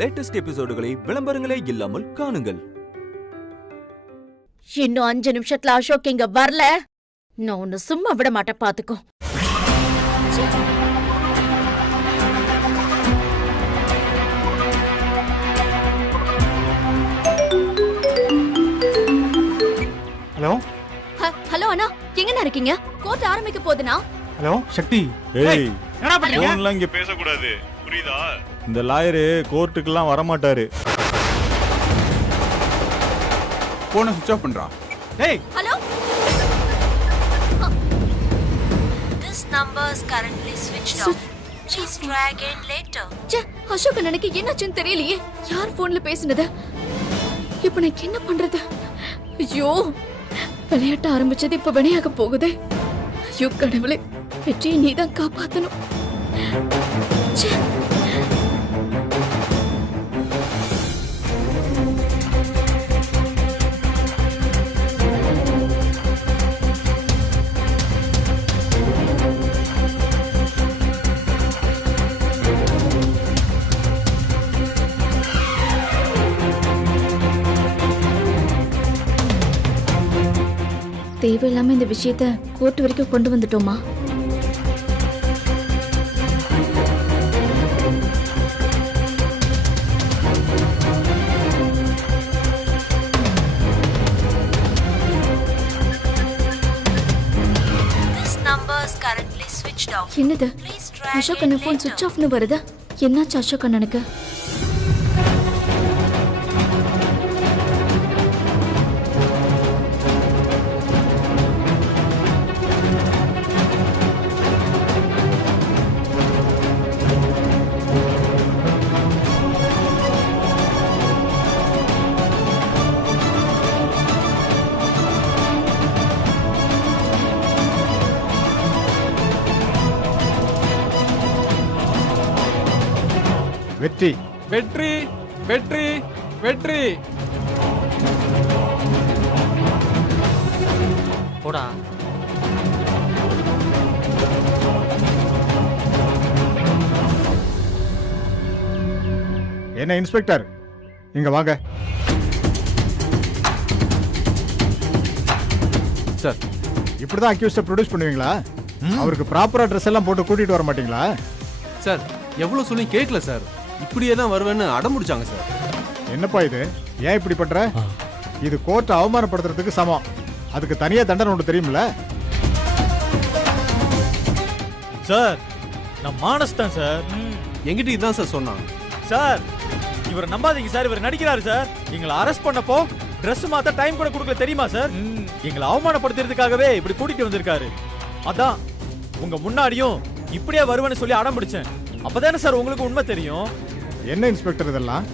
Latest எபிசோடுகளை விளம்பரங்களே இல்லாமல் காணுங்கள். இன்னும் 5 நிமிஷத்துல அசோக் இங்க வரல, நான் உன்னை சும்மா விட மாட்டேன், பாத்துக்கோ. ஹலோ ஹலோ அண்ணா, எங்கண்ணா இருக்கீங்க? கோர்ட் ஆரம்பிக்க போகுதுண்ணா. ஹலோ சக்தி, ஏய் என்ன பண்றீங்க? போன்ல இங்க பேச கூடாது, புரியுதா? இந்த லாயர் கோர்ட்டுக்குலாம் வர மாட்டாரு. போனை சுவிட்ச் ஆஃப் பண்றா. ஏய் hello, this number is currently switched off. Please try again later. ச்சே, அசோக் அண்ணனுக்கு என்னாச்சுன்னு தெரியலையே. யார் போன்ல பேசுனது? இப்போ நான் என்ன பண்றது? ஐயோ, விளையாட்ட ஆரம்பிச்சது இப்ப வினையாக போகுது. ஐயோ கடவுளே, வெற்றியை நீதான் காப்பாத்தணும். தேவையில்லாம இந்த விஷயத்த கோர்ட் வரைக்கும் கொண்டு வந்துட்டோமா? என்னது, அசோக் அண்ணன் போன் சுவிட்ச் ஆஃப்னு வருது. என்னாச்சு அசோக் அண்ணனுக்கு? வெற்றி வெற்றி வெற்றி வெற்றி. போடா. என்ன இன்ஸ்பெக்டர், இங்க வாங்க. சார், இப்படிதான் அக்யூஸ்ட ப்ரொடியூஸ் பண்ணுவீங்களா? அவருக்கு ப்ராப்பரா ட்ரெஸ் எல்லாம் போட்டு கூட்டிட்டு வர மாட்டீங்களா? சார், எவ்வளவு சொல்லி கேட்கல சார். இப்படியே தான் வருவேன்னு அடம் முடிச்சாங்க சார். என்னப்பா இது, ஏன் இப்படி பண்ற? இது கோர்ட்டை அவமானப்படுத்துறதுக்கு சமம். அதுக்கு தனியா தண்டனை ஒன்று தெரியுமில்ல? சார், நான் மானஸ்தான் சார். எங்கிட்ட இதுதான் சார் சொன்னான். சார், இவர் நம்பாதீங்க சார், இவர் நடிக்கிறாரு சார். எங்களை அரெஸ்ட் பண்ணப்போ Dress மாத்த டைம் கூட கொடுக்கல தெரியுமா சார்? எங்களை அவமானப்படுத்துறதுக்காகவே இப்படி கூட்டிட்டு வந்திருக்காரு. அதான் உங்க முன்னாடியும் இப்படியே வருவேன்னு சொல்லி அடம் பிடிச்சேன். அப்பதானே சார் உங்களுக்கு உண்மை தெரியும். என்ன இன்ஸ்பெக்டர் இதெல்லாம்?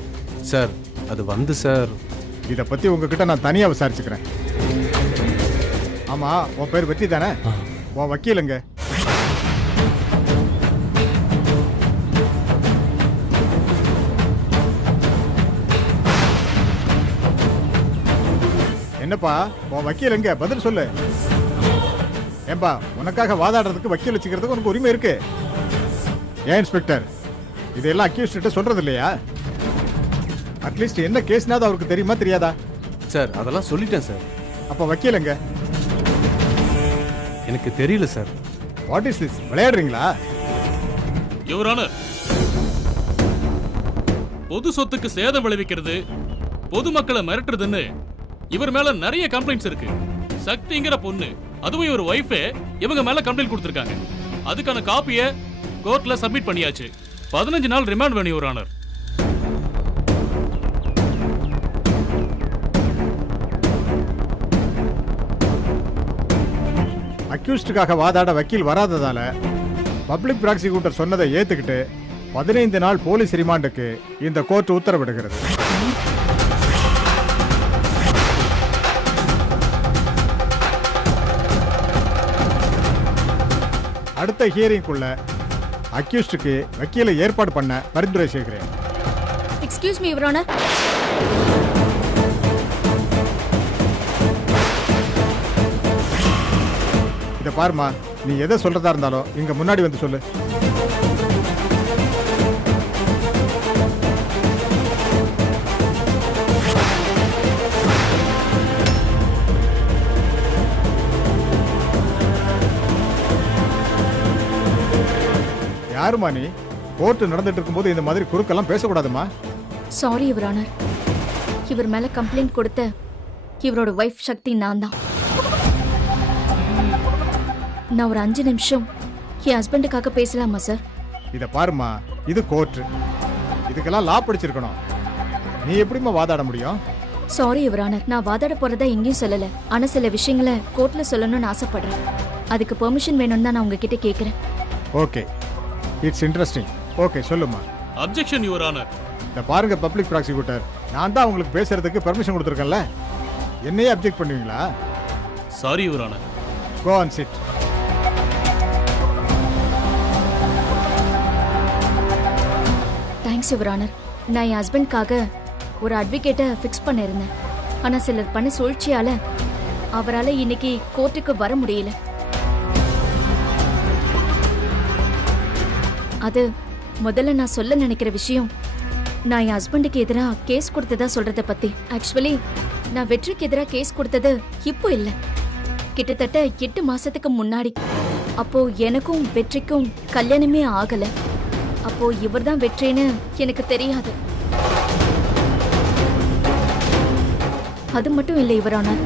சார், அது வந்து சார், இத பத்தி உங்ககிட்ட நான் தனியா விசாரிச்சுக்கிறேன். ஆமா, உன் பேர் வெற்றி தானே? உன் வக்கீலுங்க? என்னப்பா, உன் வக்கீல் எங்க? பதில் சொல்லு. ஏன்பா, உனக்காக வாதாடுறதுக்கு வக்கீல் வச்சுக்கிறதுக்கு உனக்கு உரிமை இருக்கு. ஏன் இன்ஸ்பெக்டர், இதெல்லாம் அக்யூஸ்ட் சொல்றது இல்லையா? அட்லீஸ்ட் என்ன கேஸ்னாவது அவருக்கு தெரியுமா தெரியாதா? சார், அதெல்லாம் சொல்லிட்டேன் சார். அப்ப வக்கீல் எங்க? எனக்கு தெரியல சார். What is this? விளையாடுறீங்களா? யுவர் ஆனர், பொது சொத்துக்கு சேதம் விளைவிக்கிறது, பொதுமக்களை மிரட்டுறதுன்னு இவர் மேல நிறைய கம்ப்ளைண்ட்ஸ் இருக்கு. சக்திங்கிற பொண்ணு, அதுவும் இவர் ஒய்ஃபே இவங்க மேல கம்ப்ளைண்ட் கொடுத்திருக்காங்க. அதுக்கான காப்பியை கோர்ட்ல சப்மிட் பண்ணியாச்சு. 15 நாள் ரிமாண்ட் வேணும் யுவர் ஆனர். அக்யூஸ்டுக்காக வாதாட வக்கீல் வராததால பப்ளிக் ப்ராசிக்யூட்டர் சொன்னதை ஏத்துக்கிட்டு 15 நாள் போலீஸ் ரிமாண்டுக்கு இந்த கோர்ட் உத்தரவிடுகிறது. அடுத்த ஹியரிங்குள்ள அக்யூஸ்டுக்கு வக்கீலை ஏற்பாடு பண்ண பரிந்துரை செய்கிறேன். Excuse me your honour. இத பாருமா, நீ எதை சொல்றதா இருந்தாலும் இங்க முன்னாடி வந்து சொல்லு. யாருமா நீ? கோர்ட்டு நடந்துட்டு இருக்கும்போது இந்த மாதிரி குறுக்கெல்லாம் பேசக்கூடாதுமா. Sorry your honour. இவர் மேல கம்ப்ளைண்ட் கொடுத்த இவரோட வைஃப் சக்தி நான் தான். நான் ஒரு 5 நிமிஷம் என் ஹஸ்பண்டுக்காக பேசலாமா சார்? இத பாருமா, இது கோர்ட்டு. இதுக்கெல்லாம் லா படிச்சிருக்கணும். நீ எப்படிமா வாதாட முடியும்? சாரி யுவர் ஆனர், நான் வாதாட போறதா எங்கேயும் சொல்லல. ஆனா சில விஷயங்களை கோர்ட்ல சொல்லணும்னு ஆசைப்படுறேன். அதுக்கு பெர்மிஷன் வேணும்னு தான் நான் உங்ககிட்ட கேக்குறேன். Okay, it's interesting. ஓகே, சொல்லுமா. Objection your honour. இத பாருங்க பப்ளிக் ப்ராசிக்யூட்டர், நான் தான் உங்களுக்கு பேசுறதுக்கு பெர்மிஷன் கொடுத்துருக்கேன்ல. என்னையே அப்ஜெக்ட் பண்ணுவீங்களா? Sorry your honour. Go and sit. Thanks your honour. நான் என் ஹஸ்பண்ட்காக ஒரு அட்வொகேட்டை ஃபிக்ஸ் பண்ணிருந்தேன். ஆனா சிலர் பண்ண சூழ்ச்சியால அவரால் இன்னைக்கு கோர்ட்டுக்கு வர முடியல. அது முதல்ல நான் சொல்ல நினைக்கிற விஷயம், நான் என் ஹஸ்பண்டுக்கு எதிராக கேஸ் கொடுத்ததா சொல்றத பத்தி. ஆக்சுவலி நான் வெற்றிக்கு எதிராக கேஸ் கொடுத்தது இப்போ இல்ல, கிட்டத்தட்ட 8 மாசத்துக்கு முன்னாடி. அப்போ எனக்கும் வெற்றிக்கும் கல்யாணமே ஆகல. அப்போ இவர்தான் வெற்றின்னு எனக்கு தெரியாது. அது மட்டும் இல்லை யுவர் ஆனர்,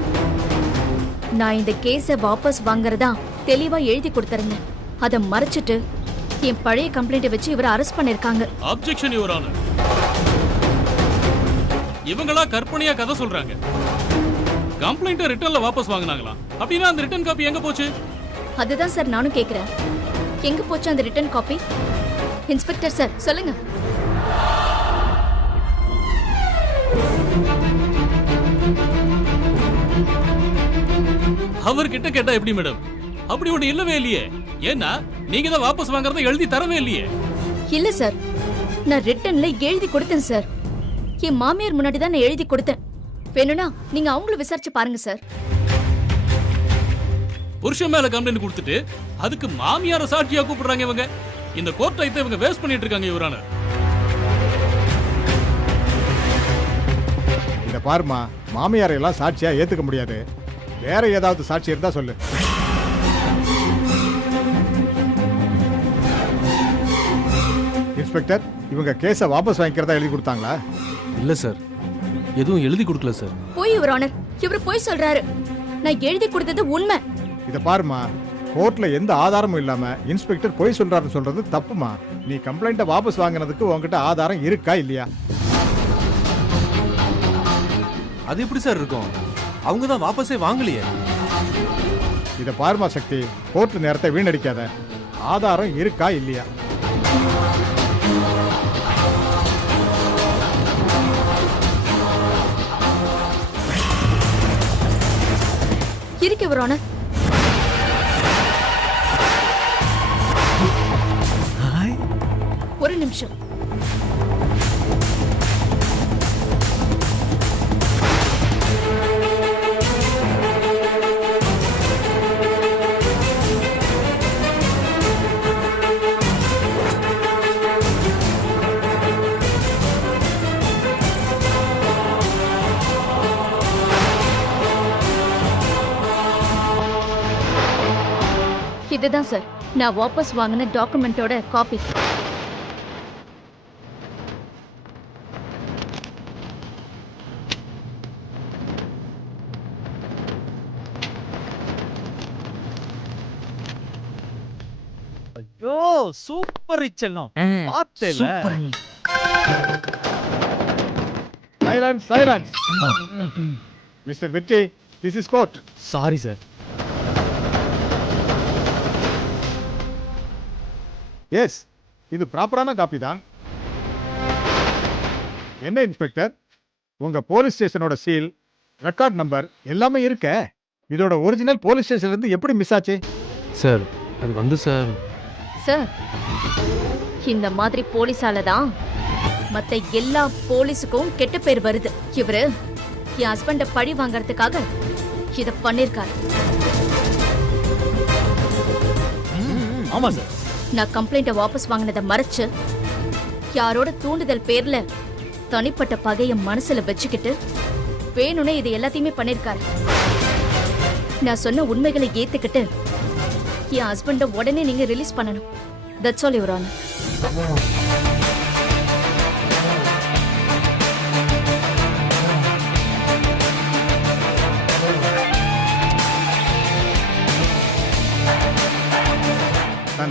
நான் இந்த கேஸை வாபஸ் வாங்குறதா தெளிவா எழுதி கொடுத்திருந்தேன். அதை மறைச்சிட்டு என் பழைய கம்ப்ளைண்ட்டை வச்சு இவரை அரெஸ்ட் பண்ணிருக்காங்க. Objection your honour. இவங்களா கற்பனையா கதை சொல்றாங்க. கம்ப்ளைண்ட்டை ரிட்டர்ன்ல வாபஸ் வாங்குனாங்களா? அப்படின்னா அந்த ரிட்டர்ன் காப்பி எங்க போச்சு? அதுதான் சார் நானும் கேக்குறேன். எங்க போச்சு அந்த ரிட்டர்ன் காப்பி? இன்ஸ்பெக்டர் சார் சொல்லுங்க. அவர்கிட்ட கேட்டா எப்படி மேடம்? அப்படி ஒண்ணு இல்லவே இல்லையே. ஏன்னா நீங்க தான் வாபஸ் வாங்குறத எழுதி தரவே இல்லையே. இல்ல சார், நான் ரிட்டர்ன்ல எழுதி கொடுத்தேன் சார். என் மாமியார் முன்னாடி தான் நான் எழுதி கொடுத்தேன். வேணும்னா நீங்க அவங்கள விசாரிச்சு பாருங்க சார். புருஷன் மேல கம்ப்ளைண்ட் கொடுத்துட்டு அதுக்கு மாமியார சாட்சியா கூப்பிடுறாங்க இவங்க. இந்த கோர்ட் டைத்தை இவங்க வேஸ்ட் பண்ணிட்டு இருக்காங்க யுவர் ஆனர். இத பாருமா, மாமியாரை எல்லாம் சாட்சியா ஏத்துக்க முடியாது. வேற ஏதாவது சாட்சி இருந்தா சொல்லு. இன்ஸ்பெக்டர், இவங்க கேஸை வாபஸ் வாங்கிக்கிறதா எழுதி கொடுத்தாங்களா? இல்ல சார், எதுவும் எழுதி கொடுக்கல சார். போய் யுவர் ஆனர், இவர் போய் சொல்றாரு. நான் எழுதி கொடுத்தது உண்மை. இத பாருமா, கோர்ட்ல எந்த ஆதாரமும் இல்லாம இன்ஸ்பெக்டர் பொய் சொல்றாருன்னு சொல்றது தப்புமா. நீ கம்ப்ளைண்ட்டை வாபஸ் வாங்கினதுக்கு உங்ககிட்ட ஆதாரம் இருக்கா இல்லையா? அது எப்படி சார் இருக்கும்? அவங்க தான் வாபஸே வாங்கலையே. இத பாருமா சக்தி, கோர்ட் நேரத்தை வீணடிக்காத. ஆதாரம் இருக்கா இல்லையா? இருக்கு யுவர் ஆனர். ஒரு நிமிஷம். இதுதான் சார் நான் வாபஸ் வாங்கின டாக்குமெண்டோட காப்பி. ஐயோ சூப்பர் செல்லம். பார்த்தேல. Silence, silence. Mister Vetri, this is court. Sorry sir. Yes, இது ப்ராப்பரான காப்பி தான். என்ன இன்ஸ்பெக்டர், உங்க போலீஸ் ஸ்டேஷனோட சீல், ரெக்கார்ட் நம்பர் எல்லாமே இருக்க. இதோட ஒரிஜினல் போலீஸ் ஸ்டேஷன்ல இருந்து எப்படி மிஸ் ஆச்சு? சார் அது வந்து சார் சார் இந்த மாதிரி போலீஸால தான் மத்த எல்லா போலீஸுக்கும் கெட்ட பேர் வருது. இவரு என் ஹஸ்பண்ட பழி வாங்கறதுக்காக இத பண்ணிருக்காரு. ஆமா சார். நான் கம்ப்ளைண்ட்டை வாபஸ் வாங்கினதை மறைச்சு யாரோட தூண்டுதல் பேர்ல தனிப்பட்ட பகைய மனசுல வச்சுக்கிட்டு வேணும்னே இது எல்லாத்தையுமே பண்ணிருக்காரு. நான் சொன்ன உண்மைகளை ஏத்துக்கிட்டு என் ஹஸ்பண்ட உடனே நீங்க ரிலீஸ் பண்ணணும். That's all your honour. தன்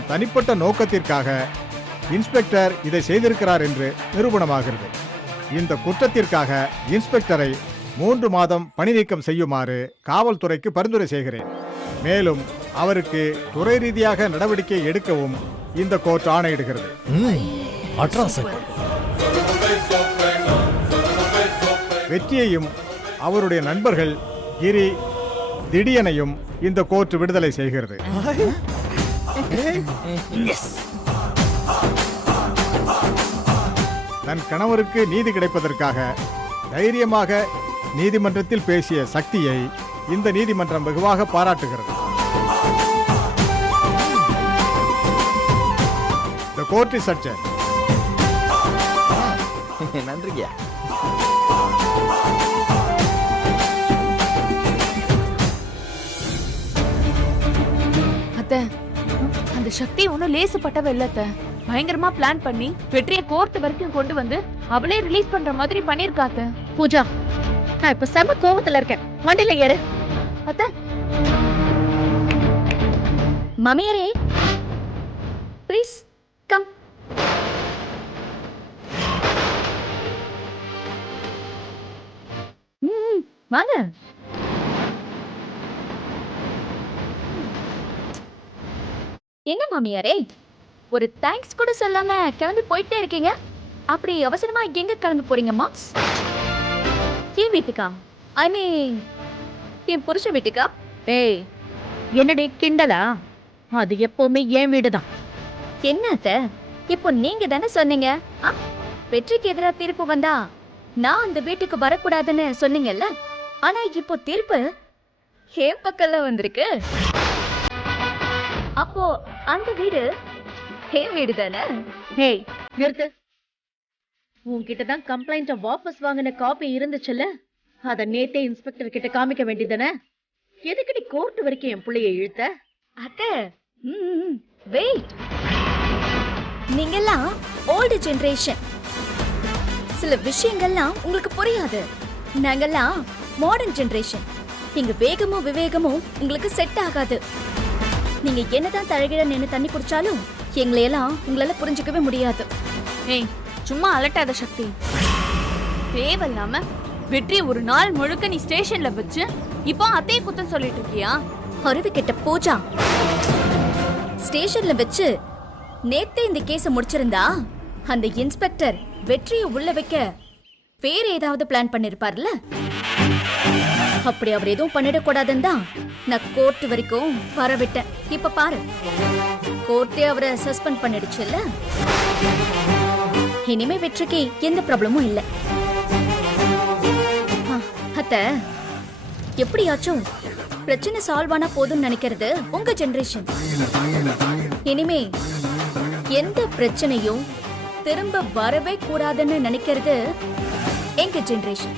தனிப்பட்ட நோக்கத்திற்காக இன்ஸ்பெக்டர் இதை செய்திருக்கிறார் என்று நிரூபணமாகிறது. இந்த குற்றத்திற்காக இன்ஸ்பெக்டரை 3 மாதம் பணி நீக்கம் செய்யுமாறு காவல்துறைக்கு பரிந்துரை செய்கிறேன். மேலும் அவருக்கு துறை ரீதியாக நடவடிக்கை எடுக்கவும் இந்த கோர்ட் ஆணையிடுகிறது. வெற்றியையும் அவருடைய நண்பர்கள் கிரி, திடீயனையும் இந்த கோர்ட் விடுதலை செய்கிறது. தன் கணவருக்கு நீதி கிடைப்பதற்காக தைரியமாக நீதிமன்றத்தில் பேசிய சக்தியை இந்த நீதிமன்றம் வெகுவாக பாராட்டுகிறது. The court is adjourned. நன்றியா. அத்தை, அந்த சக்தி ஒன்னும் லேசுப்பட்டவ இல்ல அத்தை. பயங்கரமா பிளான் பண்ணி வெற்றியை கோர்ட் வரைக்கும் கொண்டு வந்து அவளே ரிலீஸ் பண்ற மாதிரி பண்ணிருக்காத்த. பூஜா, நான் இப்ப செம கோவத்துல இருக்கேன். வண்டியில ஏறு. அத்தை, மாமியாரே, ப்ளீஸ் கம். வாங்க. என்ன மாமியாரே, ஒரு தேங்க்ஸ் கூட சொல்லாம கிளம்பி போயிட்டே இருக்கீங்க. அப்படி அவசரமா எங்க கிளம்பி போறீங்கம்மா? என் வீட்டுக்கா? ஐ மீன் என் புருஷன் வீட்டுக்கா? ஏய், என்னடி கிண்டலா? அது எப்பவுமே என் வீடுதான். என்னத்த, இப்போ நீங்க தானே சொன்னீங்க வெற்றிக்கு எதிராக தீர்ப்பு வந்தா நான் அந்த வீட்டுக்கு வரக்கூடாதுன்னு சொன்னீங்கல்ல. ஆனா இப்போ தீர்ப்பு என் பக்கம்ல வந்திருக்கு. அப்போ அந்த வீடு என் வீடு தானே? ஏய், நிறுத்து. உன்கிட்டதான் கம்ப்ளைண்ட வாபஸ் வாங்கின காப்பி இருந்துச்சுல்ல, அத நேத்தே இன்ஸ்பெக்டர் கிட்ட காமிக்க வேண்டியதானே? எதுக்கடி கோர்ட் வரைக்கும் என் புள்ளைய இழுத்த? அத்தை, வெயிட். நீங்கெல்லாம் ஓல்டு ஜெனரேஷன். சில விஷயங்கள்லாம் உங்களுக்கு புரியாது. நாங்கெல்லாம் மாடர்ன் ஜெனரேஷன். எங்க வேகமும் விவேகமும் உங்களுக்கு செட் ஆகாது. நீங்க என்னதான் தழகிட நின்று தண்ணி குடிச்சாலும் எங்களையெல்லாம் உங்களால புரிஞ்சுக்கவே முடியாது. ஏய், சும்மா அலட்டாத சக்தி. தேவையில்லாம வெற்றி ஒரு நாள் முழுக்க நீ ஸ்டேஷன்ல வச்சு இப்போ அத்தையை குத்தம் சொல்லிட்டு இருக்கியா? அருவி கிட்ட பூஜா, ஸ்டேஷன்ல வச்சு நேத்தே இந்த கேஸ முடிச்சிருந்தா அந்த இன்ஸ்பெக்டர் வெற்றியை உள்ள வைக்க வேற ஏதாவது பிளான் பண்ணிருப்பார்ல. அப்படி அவர் எதுவும் பண்ணிடக்கூடாதுன்னு தான் நான் கோர்ட் வரைக்கும் வரவிட்டேன். இப்ப பாரு, கோர்ட்டே அவரை சஸ்பெண்ட் பண்ணிடுச்சுல்ல. இனிமே வெற்றிக்கு எந்த ப்ராப்ளமும் இல்ல. அத்தை, எப்படியாச்சும் பிரச்சனை சால்வ் ஆனா போதும்னு நினைக்கிறது உங்க ஜெனரேஷன். இனிமே எந்த பிரச்சனையும் திரும்ப வரவே கூடாதுன்னு நினைக்கிறது எங்க ஜெனரேஷன்.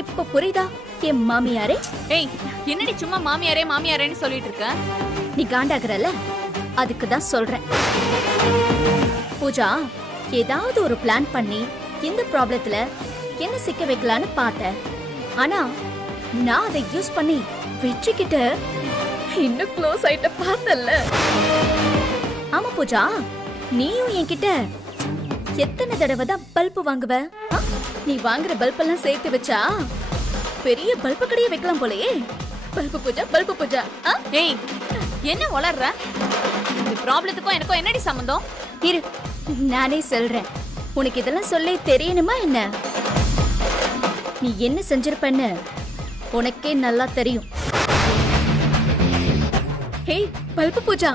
இப்ப புரியுதா என் மாமியாரே? ஏய், என்னடி சும்மா மாமியாரே மாமியாரேன்னு சொல்லிட்டு இருக்க? நீ காண்டாக்குறல, அதுக்கு தான் சொல்றேன். பூஜா, ஏதாவது ஒரு பிளான் பண்ணி இந்த ப்ராப்ளத்துல என்ன சிக்க வைக்கலான்னு பார்த்தேன். ஆனா நான் அதை யூஸ் பண்ணி வெற்றி கிட்ட இன்னும் க்ளோஸ் ஆயிட்ட பார்த்தல்ல. ஆமா பூஜா, நீயும் என்கிட்ட எத்தனை தடவை தான் பல்பு வாங்குவ? நீ வாங்குற பல்பெல்லாம் சேர்த்து வச்சா பெரிய பல்பு கடையை வைக்கலாம் போலயே. Bulb Pooja, bulb Pooja. ஏய், என்ன வளர்ற? இந்த ப்ராப்ளத்துக்கும் எனக்கும் என்னடி சம்பந்தம்? இரு, நானே சொல்றேன். உனக்கு இதெல்லாம் சொல்ல தெரியணுமா என்ன? நீ என்ன செஞ்சிருப்பன்னு உனக்கே நல்லா தெரியும். ஹே பல்பு பூஜா,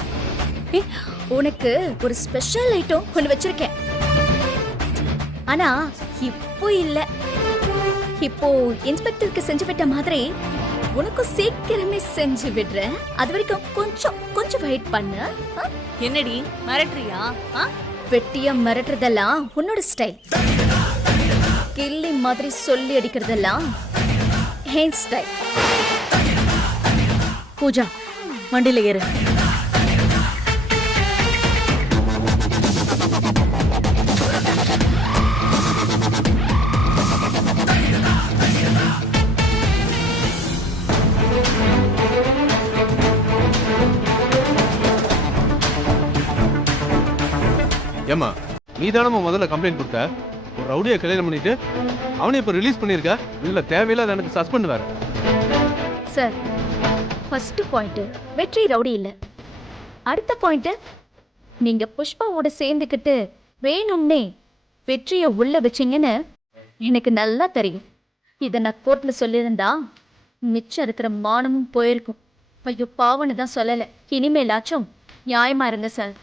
உனக்கு ஒரு ஸ்பெஷல் ஐட்டம் கொண்டு வச்சிருக்கேன். ஆனா இப்போ இல்ல. இப்போ இன்ஸ்பெக்டருக்கு செஞ்சு விட்ட மாதிரி உனக்கும் சீக்கிரமே செஞ்சு விடுறேன். அது வரைக்கும் கொஞ்சம் வெயிட் பண்ணு. என்னடி மிரட்டுறியா? வெட்டியா மிரட்டுறதெல்லாம் உன்னோட ஸ்டைல். கில்லி மாதிரி சொல்லி அடிக்கிறதெல்லாம் ஹேர் ஸ்டைல். பூஜா, வண்டியில ஏறு. தானே முதல்ல கம்ப்ளைண்ட் கொடுத்த. ஒரு ரவுடியை கல்யாணம் பண்ணிட்டு அவனை இப்போ ரிலீஸ் பண்ணியிருக்க. இதுல தேவையில்லாத எனக்கு சஸ்பெண்ட் வேற. சார், ஃபர்ஸ்ட் பாயிண்ட் வெற்றி ரவுடி இல்ல. அடுத்த பாயிண்ட், நீங்க புஷ்பாவோட சேர்ந்துக்கிட்டு வேணும்னே வெற்றியை உள்ள வச்சீங்கன்னு எனக்கு நல்லா தெரியும். இதை நான் கோர்ட்ல சொல்லியிருந்தா மிச்சம் இருக்கிற மானமும் போயிருக்கும். ஐயோ பாவன்னு தான் சொல்லலை. இனிமேலாச்சும் நியாயமா இருங்க சார்.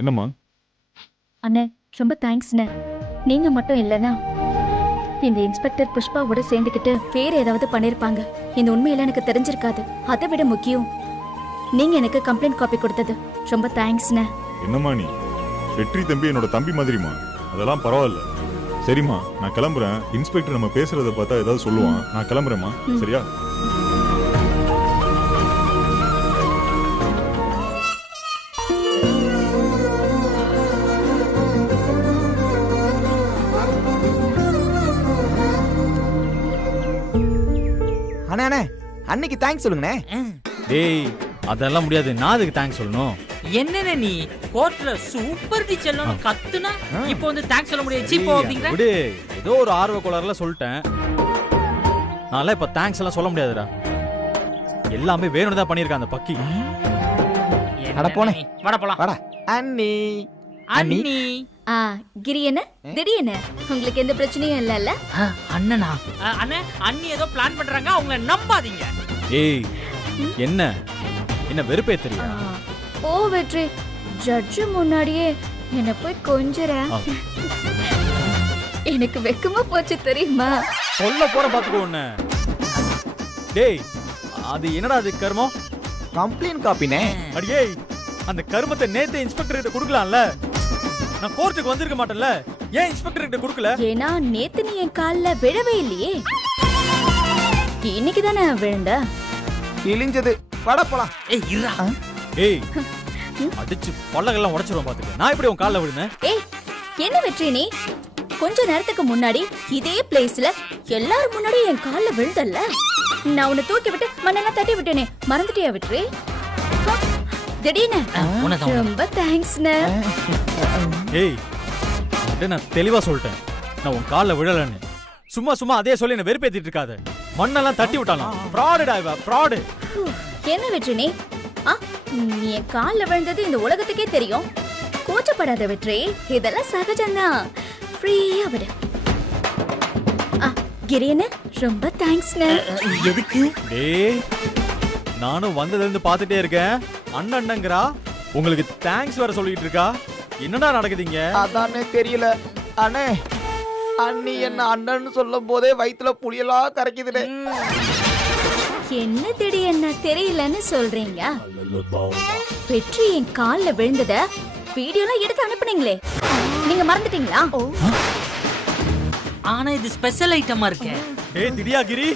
என்னம்மா? அண்ணே ரொம்ப தேங்க்ஸ்ண்ணே. நீங்க மட்டும் இல்லைன்னா இந்த இன்ஸ்பெக்டர் புஷ்பாவோட சேர்ந்துக்கிட்டு வேற ஏதாவது பண்ணிருப்பாங்க. இந்த உண்மையில எனக்கு தெரிஞ்சிருக்காது. அதை விட முக்கியம், நீங்க எனக்கு கம்ப்ளைண்ட் காப்பி கொடுத்தது. ரொம்ப தேங்க்ஸ்ண்ணே. என்னம்மா நீ? வெற்றி தம்பி என்னோட தம்பி மாதிரிமா. அதெல்லாம் பரவாயில்ல. சரிம்மா, நான் கிளம்புறேன். இன்ஸ்பெக்டர் நம்ம பேசுறத பார்த்தா ஏதாவது சொல்லுவான். நான் கிளம்புறேம்மா. சரியா? அண்ணே அண்ணே, அன்னைக்கு தேங்க்ஸ் சொல்லுங்கண்ணே. டேய், அதெல்லாம் முடியாது. நான் அதுக்கு தேங்க்ஸ் சொல்லணும். என்னென்ன நீ கோர்ட்ல சூப்பர் டீச்சர்லாம் கத்துனா இப்போ வந்து தேங்க்ஸ் சொல்ல முடியாது. சீ போ அப்படிங்கற. விடு, ஏதோ ஒரு ஆர்வ கோளாறுல சொல்லிட்டேன். நான்லாம் இப்ப தேங்க்ஸ் எல்லாம் சொல்ல முடியாதுடா. எல்லாமே வேணும்னு தான் பண்ணிருக்கான் அந்த பக்கி. அட போனே. வாடா போலாம். வாடா அண்ணி. அண்ணி. கிரி என்ன திடீர்னு உங்களுக்கு எந்த பிரச்சனையும் இல்லைல்ல? அண்ணனா? அண்ணே, அண்ணி ஏதோ பிளான் பண்றாங்க. அவங்க நம்பாதீங்க. ஏய், என்ன என்ன வெறுப்பே தெரியா? ஓ வெற்றி, ஜட்ஜு முன்னாடியே என்ன போய் கொஞ்சற. எனக்கு வெக்கமா போச்சு தெரியுமா? சொல்ல போற பாத்துக்கோ உன்னை. டேய், அது என்னடா அது கர்மம்? கம்ப்ளைண்ட் காப்பினே. அடியே, அந்த கர்மத்தை நேத்து இன்ஸ்பெக்டர் கிட்ட கொடுக்கலாம்ல. நான் கோர்ட்டுக்கு வந்திருக்க மாட்டேன்ல. ஏன் இன்ஸ்பெக்டர் கிட்ட கொடுக்கல? ஏன்னா நேத்து நீ என் கால்ல விழவே இல்லையே. இன்னைக்கு தானே விழுந்த. கிழிஞ்சது. வாடா போலாம். ஏய் இருடா. ஏய், அடிச்சு பல்லகெல்லாம் உடைச்சிருவேன் பாத்துக்க. நான் எப்படி உன் கால்ல விழுந்தேன்? ஏய், என்ன வெற்றி நீ? கொஞ்ச நேரத்துக்கு முன்னாடி இதே பிளேஸ்ல எல்லாரும் முன்னாடி என் கால்ல விழுந்தல்ல. நான் உன்னை தூக்கி விட்டு மண்ணெல்லாம் தட்டி விட்டேனே, மறந்துட்டியா வெற்றி? திடீர்னு ரொம்ப தேங்க்ஸ்ண்ணே. ஏய், நான் தெளிவா சொல்லிட்டேன். நான் உன் கால்ல விழலன்னு. சும்மா சும்மா அதே சொல்லி என்ன வெறுப்பேத்திட்டு இருக்காத. மண்ணெல்லாம் தட்டி விட்டாலாம். ஃப்ராடுடா இவ, ஃப்ராடு. என்ன வெற்றி நீ? நீ என் கால்ல விழுந்தது இந்த உலகத்துக்கே தெரியும். கூச்சப்படாத வெற்றி, இதெல்லாம் சகஜம்தான். ஃப்ரீயா விடு. கிரியனே, ரொம்ப தேங்க்ஸ்ண்ணே. எதுக்கு? டேய், நானும் வந்ததுல இருந்து பாத்துட்டே இருக்கேன். அண்ணன்ங்கறா, உங்களுக்கு தேங்க்ஸ் வேற சொல்லிட்டு இருக்கா. என்னடா நடக்குதுங்க? அதானே தெரியல. அண்ணே, அண்ணி என்ன அண்ணன்னு சொல்லும் போதே வயித்துல புளியெல்லாம் கரைக்குதுடே. என்ன திடீர்னு தெரியலன்னு சொல்றீங்க? வெற்றி என் கால்ல விழுந்தத வீடியோலாம் எடுத்து அனுப்புனீங்களே, நீங்க மறந்துட்டீங்களா? ஆனா இது ஸ்பெஷல் ஐட்டமா இருக்கே. ஏய் திடியா கிரி,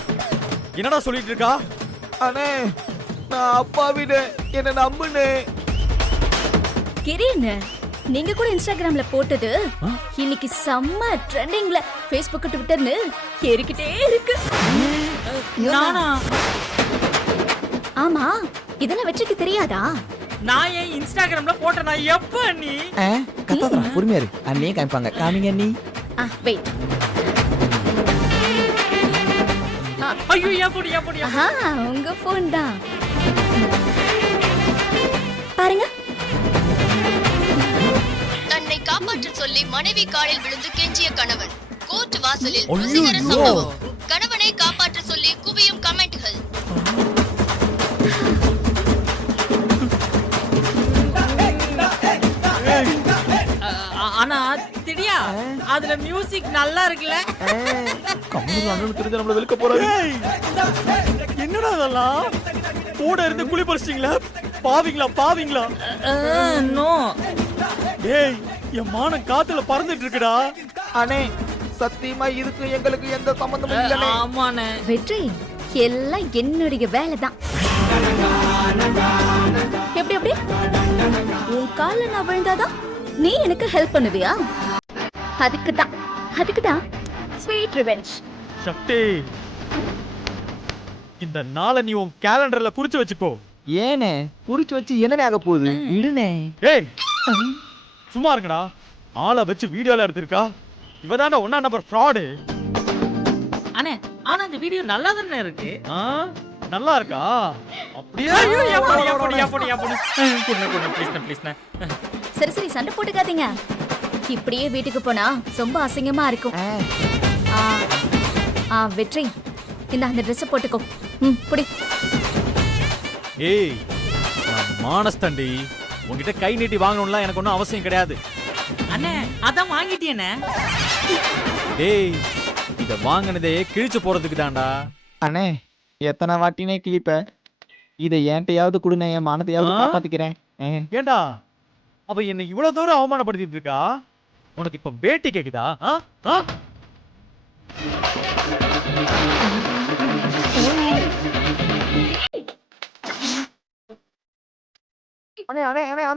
என்னடா சொல்லிட்டு இருக்கா? அண்ணே, நான் அப்பாவினே, என்ன நம்புனே. கிரீன், நீங்க கூட இன்ஸ்டாகிராம்ல போட்டது இன்னைக்கு செம்ம ட்ரெண்டிங்ல Facebook ட்விட்டர்னு ஏறிக்கிட்டே இருக்கு. நானா? ஆமா, இதெல்லாம் வெற்றிக்கு தெரியாதா? நான் ஏன் இன்ஸ்டாகிராம்ல போட்டேனா? எப்ப நீ? கத்தாதடா, பொறுமையா இரு. அண்ணியே காமிப்பாங்க. காமிங்க அண்ணி. வெயிட். ஐயோ, ஏன் போடி? உங்க போன் தான். பாருங்க. தன்னை காப்பாற்ற சொல்லி மனைவி காலில் விழுந்து கெஞ்சிய கணவன். கோர்ட் வாசலில் ருசிகர சம்பவம். கணவனை காப்பாற்ற சொல்லி குவியும் கமெண்ட்கள். ஆனா திடியா, அதுல மியூசிக் நல்லா இருக்குல்ல? கம்முனு அண்ணன் தெரிஞ்ச நம்மள வெளுக்க போறாரு. என்னடா அதெல்லாம்? கூட இருந்து குளி பறிச்சிட்டீங்களா? பாவிங்களா? நோ. ஏய், என் மானம் காத்துல பறந்துட்டு இருக்குடா. அண்ணே, சத்தியமா இதுக்கு எங்களுக்கு எந்த சம்பந்தமும் இல்லனே. ஆமாண்ணே. வெற்றி, எல்லாம் என்னுடைய வேலை தான். எப்படி உன் கால நான் விழுந்தாதான் நீ எனக்கு ஹெல்ப் பண்ணுவியா? அதுக்கு தான் ஸ்வீட் ரிவெஞ்ச். சக்தி, இந்த நாளை நீ உன் கேலண்டர்ல குறிச்சு வச்சுக்கோ. ஏனே புடிச்சு வச்சு என்னனே ஆக போகுது விடுனே. ஏய் சும்மா இருங்கடா. ஆளை வச்சு வீடியோல எடுத்திருக்கா. இவதானே 1 நம்பர் ஃப்ராடு. அண்ணே ஆனா இந்த வீடியோ நல்லா தானே இருக்கு. நல்லா இருக்கா? அப்படியே சரி சரி சண்டை போட்டுக்காதீங்க. இப்படியே வீட்டுக்கு போனா ரொம்ப அசிங்கமா இருக்கும். வெற்றி இந்த அந்த ட்ரெஸ் போட்டுக்கோ. புடி. ஏய் நான் மானஸ்தண்டி. உன்கிட்ட கை நீட்டி வாங்கணும்லாம் எனக்கு ஒன்றும் அவசியம் கிடையாது. அண்ணே அதான் வாங்கிட்டேனே. டேய் இத வாங்கினதே கிழிச்சு போறதுக்கு தான்டா. அண்ணே எத்தனை வாட்டினே கிளிப்ப. இதை என்கிட்டயாவது கொடுனே, என் மானத்தையாவது காப்பாத்திக்கிறேன். ஏண்டா அவ என்னை இவ்வளவு தூரம் அவமானப்படுத்திட்டு இருக்கா. உனக்கு இப்ப வேட்டி கேக்குதா? அண்ணே